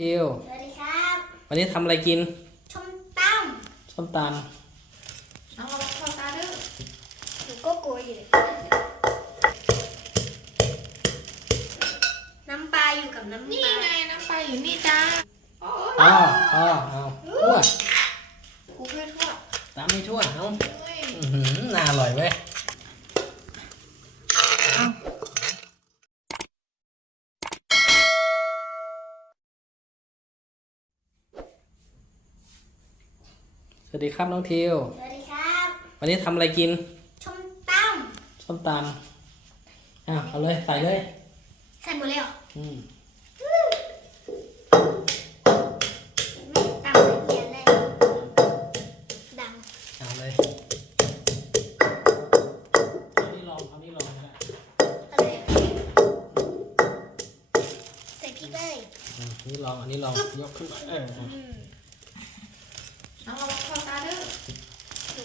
อิวสวัสดีครับวันนี้ทำอะไรกินชมตั้มส้มตเอาเข้าตาดื้อหนูก็กลัวอยู่น้ำปลาอยู่กับน้ำนี่ปลาไงน้ำปลาอยู่นี่จ้าโอ้ำอ๋ออ๋อเอาทั่วกูเพื่อนทั่วตามไม่ทั่วเอาเฮ้ยอื้อหือน่าอร่อยเว้ย วัสดีครับน้องทิว สวัสดีครับ วันนี้ทำอะไรกินชมตั้มส้มตำอะเอาเลย ใส่เลย ใส่หมดเลยเหรออืมไม่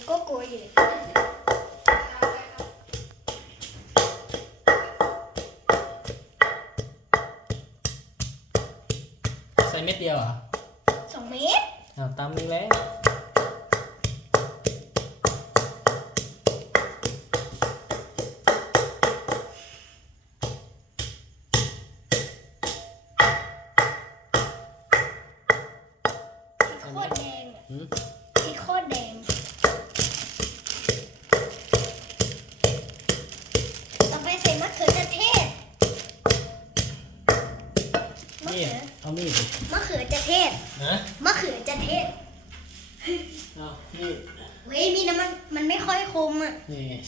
หนูก็กลัวอยู่ใส่เม็ดเดียวเ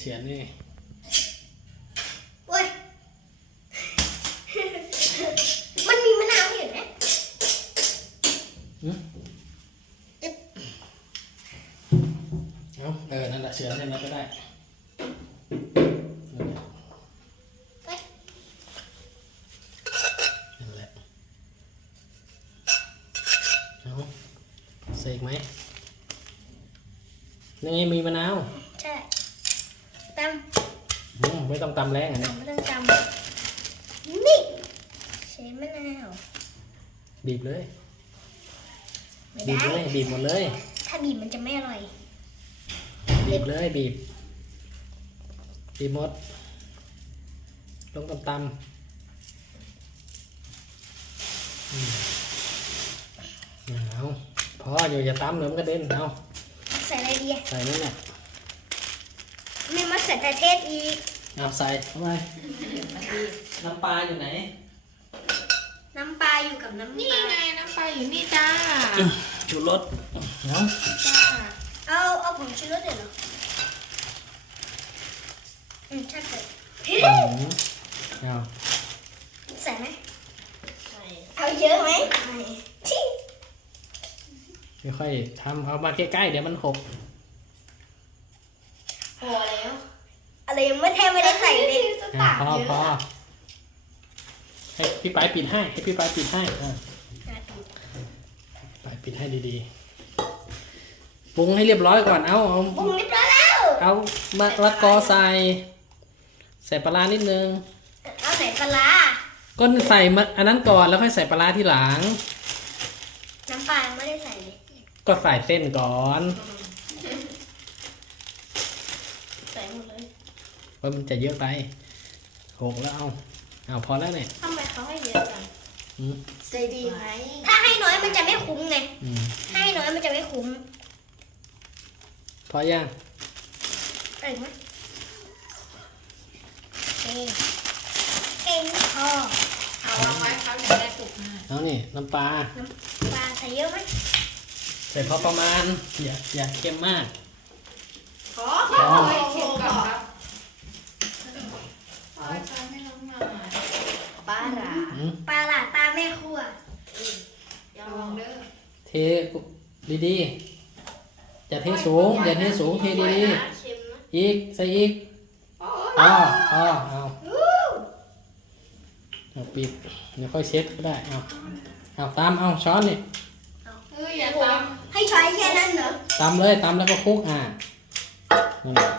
สียนนี่เว้ย มันมีมะนาวอยู่นะหืมเอาเออ นั่นแหละเสียนเส้นนั้นก็ได้นั่นแหละเว้ยนั่นแหละเอาใส่อีกไหมนี่ไงมีมะนาวใช่ตอืม ไม่ต้องตำแรงอะเนี่ยำไม่ต้องจำนี่ใช้มะนาวบีบเลย ไม่บีบได้เลยบีบหมดเลย ถ้าบีบมันจะไม่อร่อย บีบเลยบีบบีบหมดลงตำตำอืมเอาพออยู่อย่าตำเดี๋ยวมันกระเด็นเอาใส่อะไรดีอะใส่นี่แหละมีมะเขือเทศอีก เอาใส่เข้าไปน้ำปลาอยู่ไหน น้ำปลาอยู่กับน้ำนี่ปลาไงน้ำปลาอยู่นี่จ้าชูรสเอาจ้าเอาเอาผงชูรสเดี๋ยวเหรออืมใช่เลยอืมเอาใส่ไหมใส่เอาเยอะไหมไม่ที่ค่อยๆทำเอามาใกล้ๆเดี๋ยวมันหกพอ แล้วอะไรยังไม่แทบไม่ได้ใส่เลยจะอ่าตากพอเยพออะให้พี่ปายปิดให้ให้พี่ปายปิดให้อ่าปายปิดให้ดีๆปรุงให้เรียบร้อยก่อนเอาเอาปรุงเรียบร้อยแล้วเอามะละกอใส่ใส่ปลาร้านิดนึงเอาไหนปลาร้าก็ใส่มะอันนั้นก่อนแล้วค่อยใส่ปลาร้าที่หลัง น้ำปลาไม่ได้ใส่เลยก็ใส่เส้นก่อน ใส่หมดเลย เพราะมันจะเยอะไปหกแล้วเอาเอาพอแล้วเนี่ยทำไมเขาให้เยอะจังอืมใจดีไหมถ้าให้น้อยมันจะไม่คุ้มไงอืมถ้าให้น้อยมันจะไม่คุ้มพอยังเก่งไหมเก่งเก่งพอเอาวางไว้เขาเดี๋ยวได้สุกมาเอานี่น้ำปลาน้ำปลาใส่เยอะไหมใส่พอประมาณอย่าอย่าเค็มมากขอขอให้เข็มก่อนครับขอให้ทำให้น้องหน่อย ปลาร้าอืมปลาหลาตาแม่ครัวอย่าลองเด้อเทดีๆอย่าเทสูงอย่าเทสูงเทดีเค็มนะๆอีกใส่อีกโอ้อ๋ออ๋อเอาเอาปิดเดี๋ยวค่อยเช็ดก็ได้เอาเอาตามเอาช้อนนี่เฮ้ยอย่าตำให้ช้อยแค่นั้นเหรอตำเลยตำแล้วก็คลุกอ่านั่นแหละ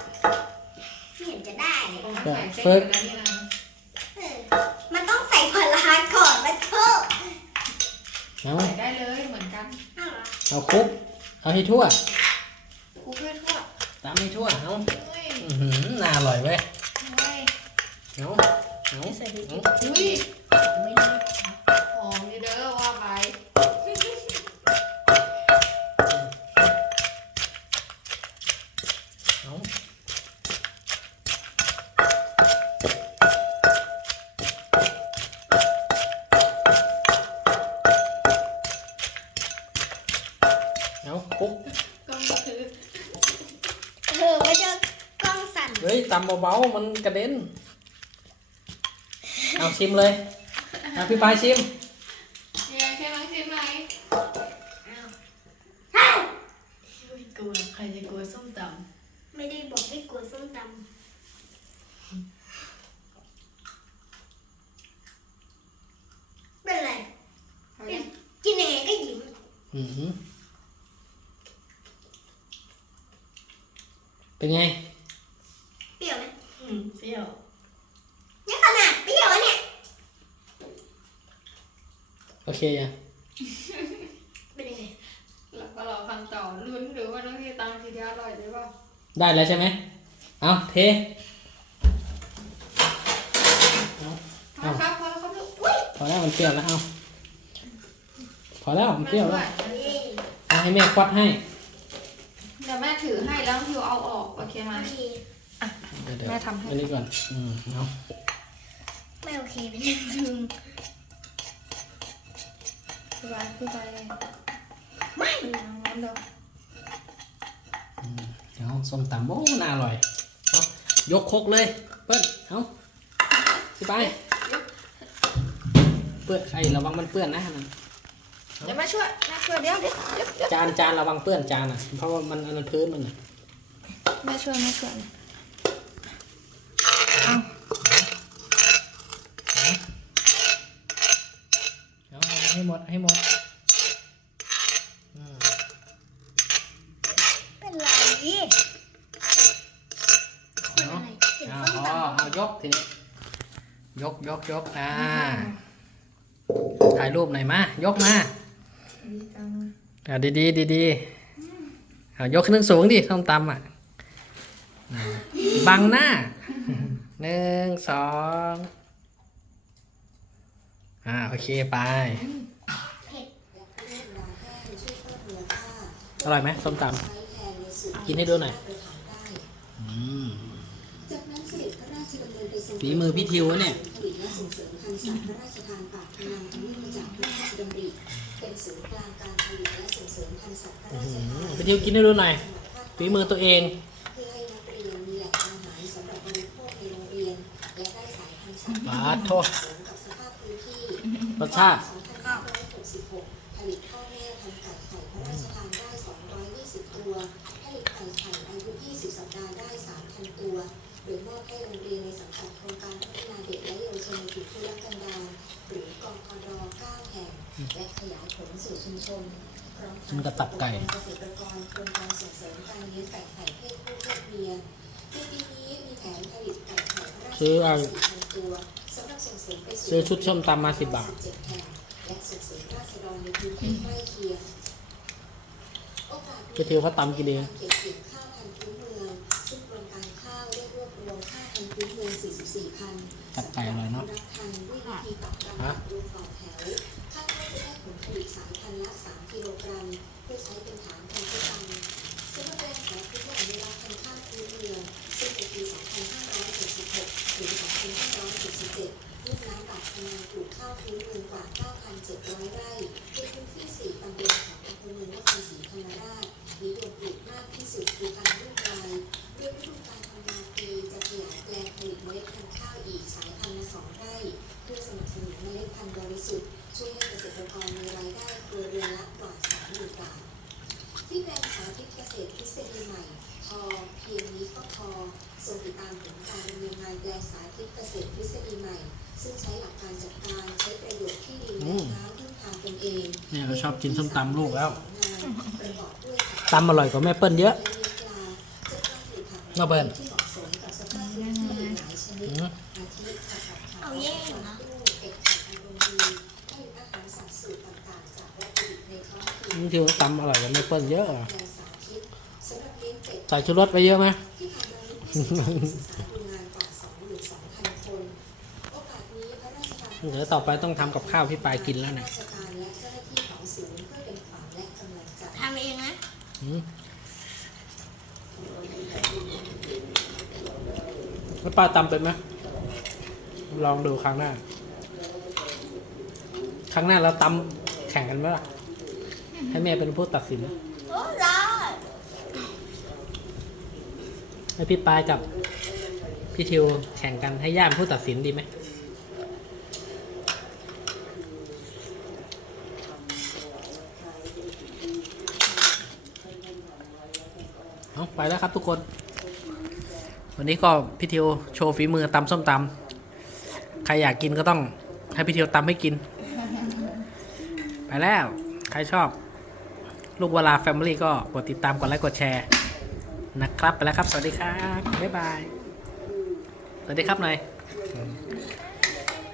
ไม่เห็นจะได้เลยต้องใส่เส้นไปแล้วนี่นะ เออมันต้องใส่ปลาร้าก่อนมาเถอะเอาใส่ได้เลยเหมือนกันอ้าวเหรอเอาคลุก เอาให้ทั่วคลุกให้ทั่วตามให้ทั่วเอาเฮ้ยอื้อหือน่าอร่อยเว้ยเฮ้ยเอาเอา ใส่ไปเอาอุ้ยไม่ได้หอมอยู่เด้อว่า เฮ้ยตำเบาๆมันกระเด็น เอาชิมเลยเอาพี่ปายชิมเนี่ยใช่ไหมใช่ไหมอ้าวไม่กลัวใครจะกลัวส้มตไม่ได้บอกให้กลัวส้มตำเป็นไรำเอายังกินยังไงก็หยิ้มอือหือเป็นไง เปรี้ยวไหม อืมเป รี้ยวเนี่ยขนาดเปรี้ยวอะเนี่ย โอเคยังเป็นยังไงแล้วก็รอคำตอบลุ้นหรือว่าน้องที่ตามทีเดียวอร่อยหรือเปล่าได้แล้วใช่ไหมเอาเทพอครับพอแล้วครับลูกอุ้ยพอแล้วมันเปรี้ยวแล้วเอาพอแล้วมันเปรี้ยวแล้วเย้เอาให้แม่ควัดให้ เดี๋ยวแม่ถือให้แล้วทิวเอาออก โอเคไหมโอ เคเดี๋ยวเดี๋ยวแม่ทำให้ อันนี้ก่อน อืมเอาไม่โอเคไปนิดนึงพูดไปพูดไปเลยไม่น้ำน้ำเดี๋ยวเอาส้มตำโอ้น่าอร่อยเอายกครกเลย เปิ้ลเอาพี่ไป เปื้อนไอ้ระวังมันเปื้อนนะนั่นเดี๋ยวแม่ช่วยแม่ช่วยเดี๋ยวเดี๋ยวเดี๋ยวเดี๋ยวจานจานระวังเปื้อนจานอะ เพราะว่ามันอันนั้นพื้นมันอะ แม่ช่วยแม่ช่วยเอา เอาเอา ให้หมดให้หมดอืมเป็นไรคนเอาอะไรเห็นเอาส้มพอตำเอายกทีนี้ยกยกยกอ่าถ่ายรูปหน่อยมายกมาดีจังอ่าดีดีดีดีๆเอายกขึ้นสูงดิส้มตำอะอ่าบังหน้าหนึ่งสอง อ่าโอเคไป อร่อยไหมส้มตำกินให้ดูหน่อยอืมฝีมือพี่ทิวอะเนี่ยอื้อหือพี่ทิวกินให้ดูหน่อยฝีมือตัวเองบาดโทษ รสชาติผลิตข้าวแม่พันธุ์ไก่ไข่พระราชทานได้ 220 ตัว ผลิตไข่ไข่อายุ 20 สัปดาห์ได้ 3,000 ตัว หรือมอบให้โรงเรียนในสังกัดโครงการพัฒนาเด็กและเยาวชนในถิ่นทุรกันดารหรือกองพด9แห่ง และขยายผลสู่ชุมชนพร้อมทั้งกระตับไก่เกษตรกรโครงการส่งเสริมการเลี้ยงไก่ไข่เพศผู้เพศเมีย ในปีนี้มีแผนผลิตไก่ไข่พระราชซื้อเอาทาน4,000ตัวสำหรับส่งเสริมไปสู่ซื้อชุดส้มตำมาสิบบาท17แห่งและส่งเสริมราษฎรในพื้นที่ใกล้เคียงโอกาสนี้พี่ทิวเขาตำกินเองการเก็บเกี่ยวข้าวพันธุ์พื้นเมืองซึ่งกรมการข้าวได้รวบรวมข้าวพันธุ์พื้นเมือง44พันธุ์ตัดไก่อร่อยเนาะรับพันธุ์ด้วยวิธีปักดำฮะรวมต่อแถวคาดว่าจะได้ผลผลิตสายพันธุ์ละ3กิโลกรัมเพื่อใช้เป็นฐานพันธุกรรมสำหรับแปลงสาธิตและอนุรักษ์พันธุ์ข้าวพื้นเมืองซึ่งใน ปี2576ถึง2577ลูกน้ำบาดพนังปลูกข้าวพื้นเมืองกว่า 9,700 ไร่ในพื้นที่ 4ตำบลของอำเภอเมืองนครศรีธรรมราชนิยมปลูกมากที่สุดคือพันธุ์ลูกลายโดยฤดูการทำนาปีจะขยายแปลงผลิตเมล็ดพันธุ์ข้าวอีกสายพันธุ์ละสองไร่ เพื่อสนับสนุนเมล็ดพันธุ์บริสุทธิ์ช่วยให้เกษตรกรมีรายได้ครัวเรือนละกว่า30,000บาทที่แปลงสาธิตเกษตรทฤษฎีใหม่ทอเพียงนี้ก็พอ ส่งติดตามผลการดำเนินงานแปลงสาธิตเกษตรทฤษฎีใหม่ ซึ่งใช้หลักการจัดการใช้ประโยชน์ที่ดินและน้ำพึ่งพาตนเองเนี่ยเราชอบกินส้มตำลูกแล้ว ประกอบด้วย ตำอร่อยกว่าแม่เปิ้ลเยอะเอาเปิ้ลที่เหมาะสมกับสภาพพื้นที่หลายชนิดอืมอาทิผักกาดขาวเอาแย่งเหรอเห็ดไข่อารมณ์ดีผลิตอาหารสัตว์สูตรต่างๆจากนี่คือตำอร่อยกับไม่เปิ้ลเยอะเหรอแนวสาธิตสำหรับเลี้ยงเป็ดใส่ชูรสไปเยอะไหม เดี๋ยวต่อไปต้องทำกับข้าวพี่ปายกินแล้วเนี่ยราชการและเจ้าหน้าที่ของศูนย์เพื่อเป็นขวัญและกำลังใจทำเองนะอืมแล้วป้าตำเป็นไหมลองดูครั้งหน้า ครั้งหน้าเราตำแข่งกันไหมล่ะ ให้แม่เป็นผู้ตัดสิน โอ้ร้อน ให้พี่ปายกับพี่ทิวแข่งกันให้ย่ามผู้ตัดสินดีไหมเอาไปแล้วครับทุกคน วันนี้ก็พี่ทิวโชว์ฝีมือตำส้มตำใครอยากกินก็ต้องให้พี่ทิวตำให้กิน ไปแล้ว ใครชอบ ลูกเวลาแฟมิลี่ก็กดติดตามกดไลค์กดแชร์ นะครับไปแล้วครับ สวัสดีครับ บ๊ายบาย สวัสดีครับหน่อย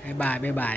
บ๊ายบายบ๊ายบาย